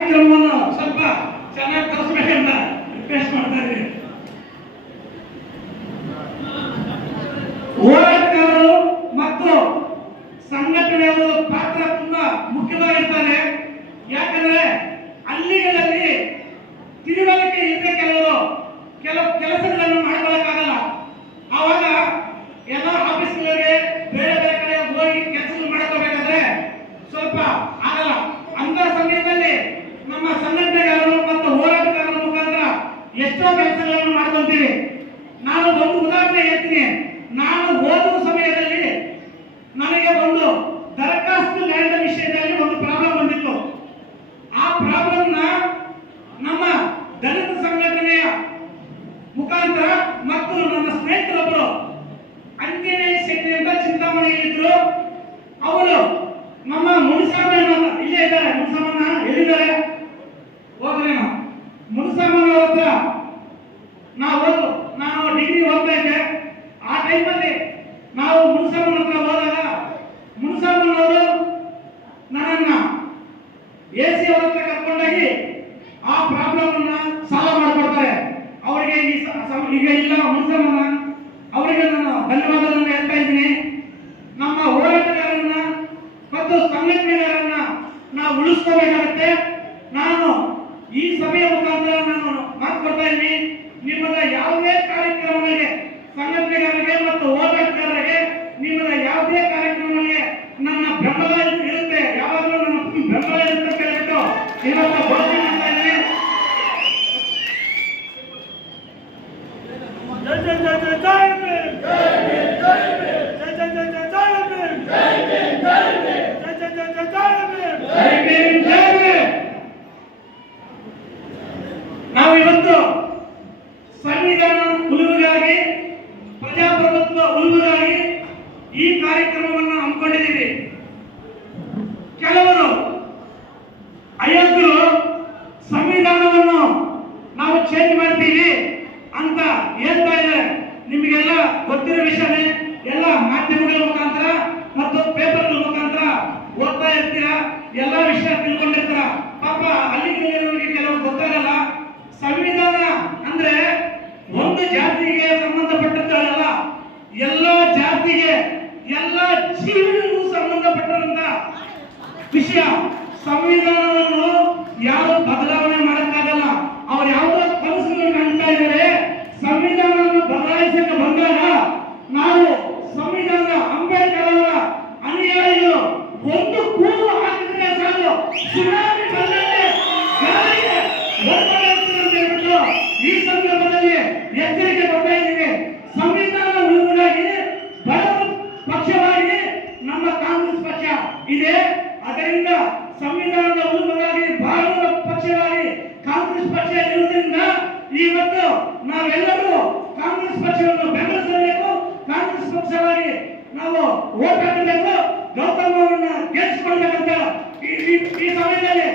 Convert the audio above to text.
ಕಾರ್ಯಕ್ರಮವನ್ನು ಸ್ವಲ್ಪ ಚೆನ್ನಾಗಿ ತರಿಸ್ಬೇಕಂತ ರಿಕ್ವೆಸ್ಟ್ ಮಾಡ್ತಾ ಇದ್ದೀನಿ. ಹೋರಾಟಗಾರರು ಮತ್ತು ಸಂಘಟನೆಯವರು ಪಾತ್ರ ತುಂಬಾ ಮುಖ್ಯವಾಗಿರ್ತಾರೆ. ಯಾಕಂದ್ರೆ ಹಳ್ಳಿಗಳಲ್ಲಿ ತಿಳುವಳಿಕೆ ಇದ್ದ ಕೆಲವರು ಕೆಲವು ಕೆಲಸಗಳನ್ನು ಮಾಡ್ಕೊಳಕ್ಕಾಗಲ್ಲ ಆವಾಗ ಎಲ್ಲ ಆಫೀಸ್ಗಳಿಗೆ ಬೇರೆ ಬೇರೆ ಕಡೆ ಹೋಗಿ ಕೆಲಸ ಮಾಡ್ಕೋಬೇಕಾದ್ರೆ ಸ್ವಲ್ಪ ಆಗಲ್ಲ ಅಂತ ಸಮಯದಲ್ಲಿ ನಮ್ಮ ಸಂಘಟನೆಗಾರರು ಮತ್ತು ಹೋರಾಟಗಾರರ ಮುಖಾಂತರ ಎಷ್ಟೋ ಕೆಲಸಗಳನ್ನು ಮಾಡ್ಕೊಂತೀವಿ. ನಾನು ಒಂದು ಉದಾಹರಣೆ ಹೇಳ್ತೀನಿ. ನಾನು ಓದುವ ಸಮಯದಲ್ಲಿ ನನಗೆ ಒಂದು ದರಖಾಸ್ತು ನ್ಯಾಯದ ವಿಷಯದಲ್ಲಿ ಒಂದು ಪ್ರಾಬ್ಲಮ್ ಬಂದಿತ್ತು. ಆ ಪ್ರಾಬ್ಲಮ್ನ ನಮ್ಮ ದಲಿತ ಸಂಘಟನೆಯ ಮುಖಾಂತರ ಮತ್ತು ನನ್ನ ಸ್ನೇಹಿತರೊಬ್ಬರು ಅಂಜನೇಯ ಶೆಟ್ಟಿ ಅಂತ ಚಿಂತಾಮಣಿಯಲ್ಲಿದ್ದರು ಅವರು ನಮ್ಮ ಮುನಿಸಾಮಣ್ಣ ಇಲ್ಲೇ ಇದ್ದಾರೆ. ಮುನಿಸಾಮಣ್ಣ ಎಲ್ಲಿದ್ದಾರೆ? ಹೋಗ್ರೇನ ಮುನಿಸಾಮಣ್ಣ ಹತ್ರ ನಾವು ನಾನು ಡಿಗ್ರಿ ಓದ್ತಾ ಇದ್ದೆ ಆ ಟೈಮಲ್ಲಿ ನಾವು ಮುನ್ಸಮ್ಮನ ಹತ್ರ ಹೋದಾಗ ಮುನ್ಸಮ್ಮನವರು ನನ್ನನ್ನ ಎ ಸಿ ಅವ್ರ ಹತ್ರ ಕರ್ಕೊಂಡೋಗಿ ಆ ಪ್ರಾಬ್ಲಮ್ ಸಾಲ್ವ್ ಮಾಡ್ಕೊಡ್ತಾರೆ. ಅವರಿಗೆ ಈಗ ಇಲ್ಲ ಮುನ್ಸಮ್ಮನ ಅವರಿಗೆ ನಾನು ಧನ್ಯವಾದಗಳನ್ನು ಹೇಳ್ತಾ ಇದ್ದೀನಿ. ನಮ್ಮ ಹೋರಾಟಗಾರರನ್ನ ಮತ್ತು ಸಂಘಟನೆಗಾರರನ್ನ ನಾವು ಉಳಿಸ್ಕೋಬೇಕಾಗತ್ತೆ. ನಾನು ಈ ಸಭೆಯ ಮುಖಾಂತರ ನಾನು ಮಾತು ಕೊಡ್ತಾ ಇದ್ದೀನಿ. ನಿಮ್ಮದ ಯಾವುದೇ ಕಾರ್ಯಕ್ರಮಗಳಿಗೆ ಸಂಘಟನೆಗಾರರಿಗೆ ಮತ್ತು ಹೋರಾಟಗಾರರಿಗೆ ನಿಮ್ಮದ ಯಾವುದೇ ಕಾರ್ಯಕ್ರಮಗಳಿಗೆ ನನ್ನ ಬೆಂಬಲ ಇರುತ್ತೆ ಯಾವಾಗಲೂ ನನ್ನ ಬೆಂಬಲ ಇರುತ್ತೆ ಅಂತ ಹೇಳ್ಬಿಟ್ಟು ಇವತ್ತು ಘೋಷಣೆ ಮಾಡ್ತಾ ಇದ್ದೀನಿ ಜೈ ಜೈ ಜೈ ಜೈ ಜೈ ನಾವು ಇವತ್ತು ಸಂವಿಧಾನ ಉಳಿವಿಗಾಗಿ, ಪ್ರಜಾಪ್ರಭುತ್ವ ಉಳಿವಿಗಾಗಿ ಈ ಕಾರ್ಯಕ್ರಮವನ್ನು ಹಮ್ಮಿಕೊಂಡಿದ್ದೀವಿ. ಕೆಲವರು ಅಯೋಗ್ಯರು ಸಂವಿಧಾನವನ್ನು ನಾವು ಚೇಂಜ್ ಮಾಡ್ತೀವಿ ಅಂತ ಹೇಳ್ತಾ ಇದ್ದಾರೆ. ನಿಮಗೆಲ್ಲ ಗೊತ್ತಿರೋ ವಿಷಯನೇ ಎಲ್ಲ ಮಾಧ್ಯಮಗಳ ಮುಖಾಂತರ ಮತ್ತು ಪೇಪರ್ಗಳ ಮುಖಾಂತರ ಓದ್ತಾ ಇರ್ತೀರಾ ಎಲ್ಲ ವಿಷಯ ತಿಳ್ಕೊಂಡಿರ್ತೀರ ಪಾಪ ಹಳ್ಳಿಗಳಿರೋರಿಗೆ ಕೆಲವು ಗೊತ್ತಾಗಲ್ಲ ಸಂವಿಧಾನ ಅಂದ್ರೆ ಒಂದು ಜಾತಿಗೆ ಸಂಬಂಧಪಟ್ಟದ್ದಲ್ಲ ಎಲ್ಲ ಜಾತಿಗೆ, ಎಲ್ಲ ಜೀವನಿಗೂ ಸಂಬಂಧಪಟ್ಟಂತ ವಿಷಯ. ಸಂವಿಧಾನವನ್ನು ಯಾರು ಬದಲಾವಣೆ ಮಾಡಕ್ಕಾಗಲ್ಲ. ಅವ್ರು ಯಾವುದೋ ಕನಸನ್ನು ಕಾಣ್ತಾ ಇದ್ದಾರೆ. ಸಂವಿಧಾನವನ್ನು ಬದಲಾಯಿಸಕ್ಕೆ ಬಂದಾಗ ನಾವು ಸಂವಿಧಾನದ ಅಂಬೇಡ್ಕರ್ ಅವರ ಅನುಯಾಯಿಗಳು ಒಂದು ಕೂರು ಹಾಕಿದ್ರೆ ಸಾಕು. ಸುನಾಮಿ ಇದೆ. ಅದರಿಂದ ಸಂವಿಧಾನದ ಉಲ್ಬಣವಾಗಿ ಭಾರತದ ಪಕ್ಷವಾಗಿ ಕಾಂಗ್ರೆಸ್ ಪಕ್ಷ ಇರುವುದರಿಂದ ಇವತ್ತು ನಾವೆಲ್ಲರೂ ಕಾಂಗ್ರೆಸ್ ಪಕ್ಷವನ್ನು ಬೆಂಬಲಿಸಬೇಕು. ಕಾಂಗ್ರೆಸ್ ಪಕ್ಷವಾಗಿ ನಾವು ಓಟ್ ಹಾಕಬೇಕು. ಗೌತಮ್ ಅವರನ್ನ ಗೆಲ್ಲಿಸಿಕೊಳ್ಬೇಕಂತ ಈ ಸಮಯದಲ್ಲಿ